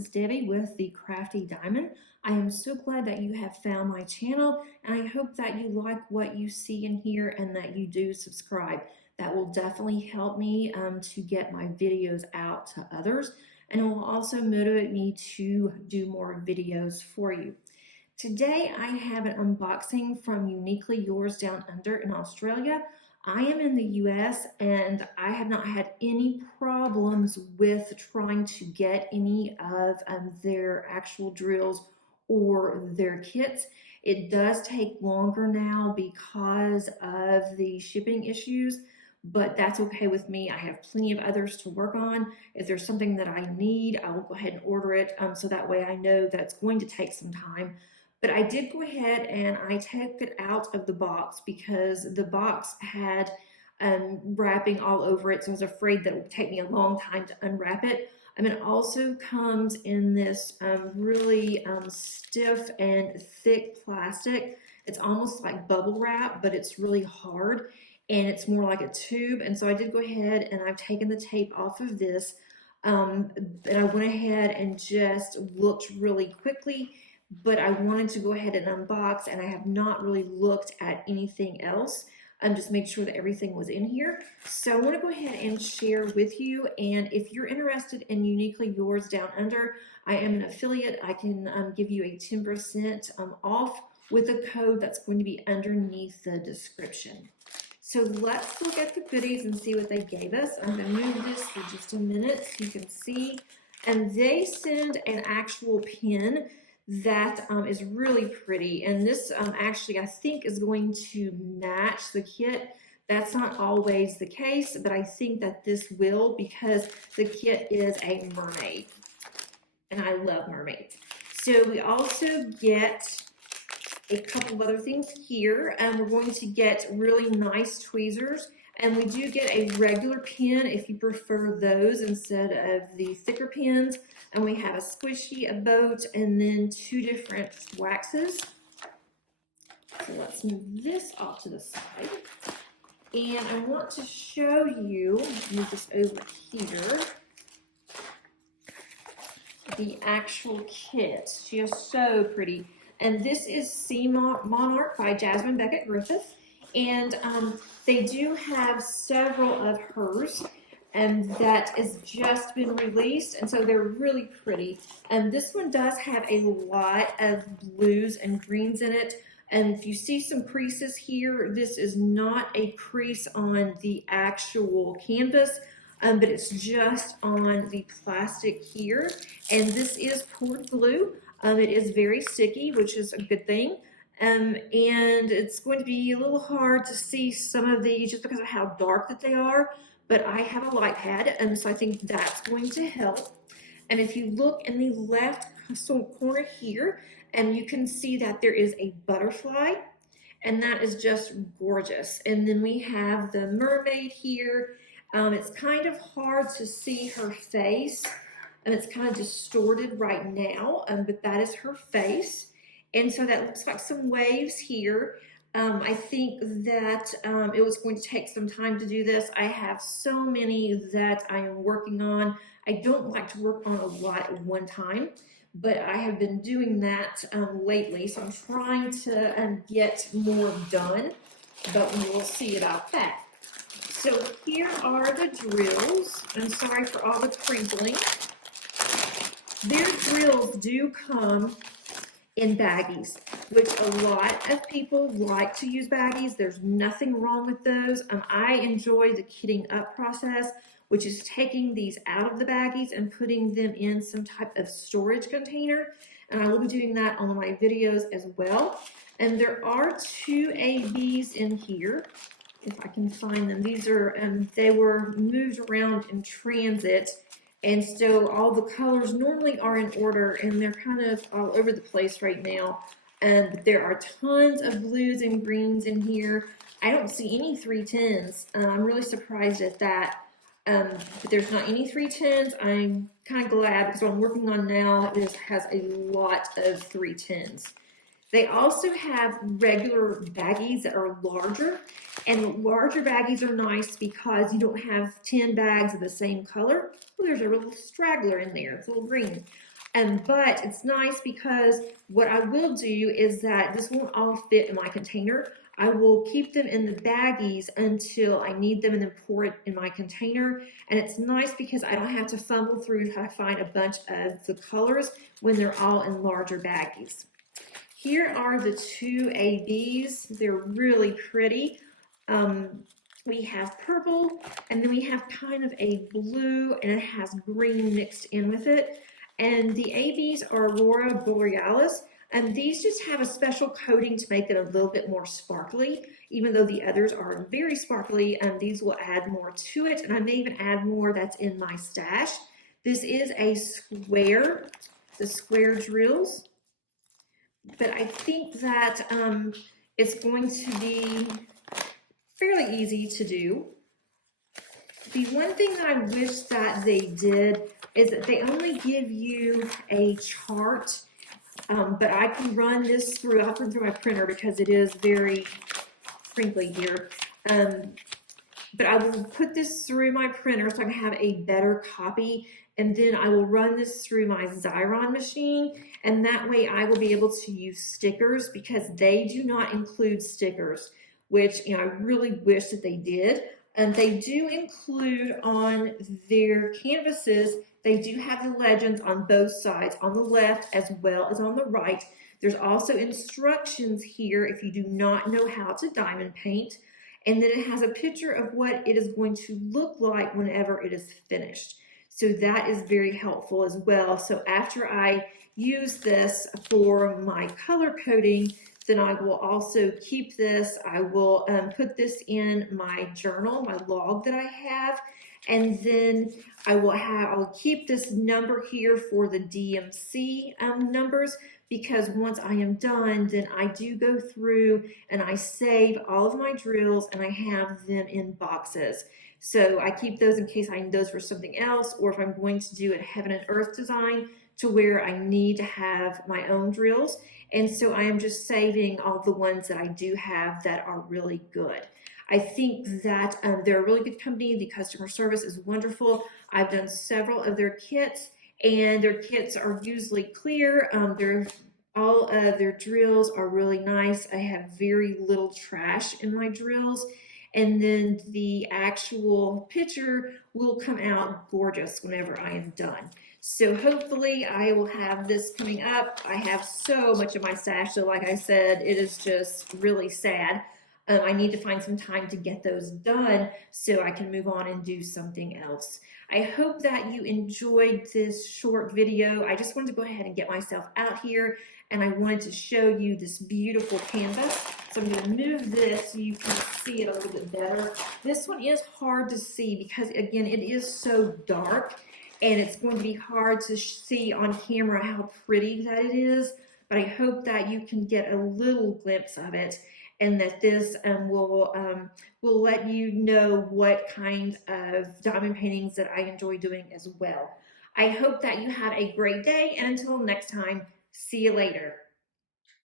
is Debbie with the Crafty Diamond. I am so glad that you have found my channel, and I hope that you like what you see in here and that you do subscribe. That will definitely help me to get my videos out to others, and it will also motivate me to do more videos for you. Today I have an unboxing from Uniquely Yours Down Under in Australia. I am in the US and I have not had any problems with trying to get any of their actual drills or their kits. It does take longer now because of the shipping issues, but that's okay with me. I have plenty of others to work on. If there's something that I need, I will go ahead and order it so that way I know that it's going to take some time. But I did go ahead and I took it out of the box because the box had wrapping all over it, so I was afraid that it would take me a long time to unwrap it. It also comes in this really stiff and thick plastic. It's almost like bubble wrap, but it's really hard and it's more like a tube. And so I did go ahead and I've taken the tape off of this, and I went ahead and just looked really quickly, but I wanted to go ahead and unbox, and I have not really looked at anything else and just make sure that everything was in here. So I want to go ahead and share with you, and if you're interested in Uniquely Yours Down Under, I am an affiliate. I can give you a 10% off with a code that's going to be underneath the description. So let's look at the goodies and see what they gave us. I'm going to move this for just a minute so you can see. And they send an actual pin that is really pretty, and this actually I think is going to match the kit. That's not always the case, but I think that this will, because the kit is a mermaid and I love mermaids. So we also get a couple of other things here, and we're going to get really nice tweezers, and we do get a regular pen if you prefer those instead of the thicker pens. And we have a squishy, a boat, and then 2 different waxes. So let's move this off to the side. And I want to show you, move this over here, the actual kit. She is so pretty. And this is Sea Monarch by Jasmine Becket Griffith. And they do have several of hers, and that has just been released, and so they're really pretty. And this one does have a lot of blues and greens in it, and if you see some creases here, this is not a crease on the actual canvas, but it's just on the plastic here. And this is poured glue. It is very sticky, which is a good thing. And it's going to be a little hard to see some of these just because of how dark that they are, but I have a light pad, and so I think that's going to help. And if you look in the left corner here, and you can see that there is a butterfly, and that is just gorgeous. And then we have the mermaid here. It's kind of hard to see her face, and it's kind of distorted right now, but that is her face. And so that looks like some waves here. I think that it was going to take some time to do this. I have so many that I am working on. I don't like to work on a lot at one time, but I have been doing that lately. So I'm trying to get more done, but we will see about that. So here are the drills. I'm sorry for all the crinkling. Their drills do come in baggies, which a lot of people like to use baggies. There's nothing wrong with those. I enjoy the kitting up process, which is taking these out of the baggies and putting them in some type of storage container. And I will be doing that on my videos as well. And there are 2 ABs in here, if I can find them. These are, they were moved around in transit, and so all the colors normally are in order, and they're kind of all over the place right now. But there are tons of blues and greens in here. I don't see any 310s. I'm really surprised at that. But there's not any 310s. I'm kind of glad, because what I'm working on now has a lot of 310s. They also have regular baggies that are larger, and larger baggies are nice because you don't have 10 bags of the same color. Oh, there's a little straggler in there. It's a little green. But it's nice because what I will do is that this won't all fit in my container. I will keep them in the baggies until I need them and then pour it in my container. And it's nice because I don't have to fumble through to find a bunch of the colors when they're all in larger baggies. Here are the two ABs. They're really pretty. We have purple, and then we have kind of a blue, and it has green mixed in with it. And the ABs are Aurora Borealis, and these just have a special coating to make it a little bit more sparkly. Even though the others are very sparkly, and these will add more to it, and I may even add more that's in my stash. This is a square, the square drills, but I think that it's going to be fairly easy to do. The one thing that I wish that they did is that they only give you a chart, but I can run this through, I'll run through my printer because it is very crinkly here. But I will put this through my printer so I can have a better copy, and then I will run this through my Xyron machine, and that way I will be able to use stickers because they do not include stickers, which I really wish that they did. And they do include on their canvases, they do have the legends on both sides, on the left as well as on the right. There's also instructions here if you do not know how to diamond paint. And then it has a picture of what it is going to look like whenever it is finished. So that is very helpful as well. So after I use this for my color coding, then I will also keep this. I will put this in my journal, my log that I have, and then I'll keep this number here for the DMC numbers, because once I am done, then I do go through and I save all of my drills and I have them in boxes. So I keep those in case I need those for something else, or if I'm going to do a heaven and earth design to where I need to have my own drills. And so I am just saving all the ones that I do have that are really good. I think that they're a really good company. The customer service is wonderful. I've done several of their kits, and their kits are usually clear. All of their drills are really nice. I have very little trash in my drills. And then the actual picture will come out gorgeous whenever I am done. So hopefully I will have this coming up. I have so much of my stash, so like I said, it is just really sad. I need to find some time to get those done so I can move on and do something else. I hope that you enjoyed this short video. I just wanted to go ahead and get myself out here, and I wanted to show you this beautiful canvas. So I'm going to move this so you can see it a little bit better. This one is hard to see because, again, it is so dark, and it's going to be hard to see on camera how pretty that it is, but I hope that you can get a little glimpse of it, and that this will let you know what kind of diamond paintings that I enjoy doing as well. I hope that you have a great day, and until next time, see you later.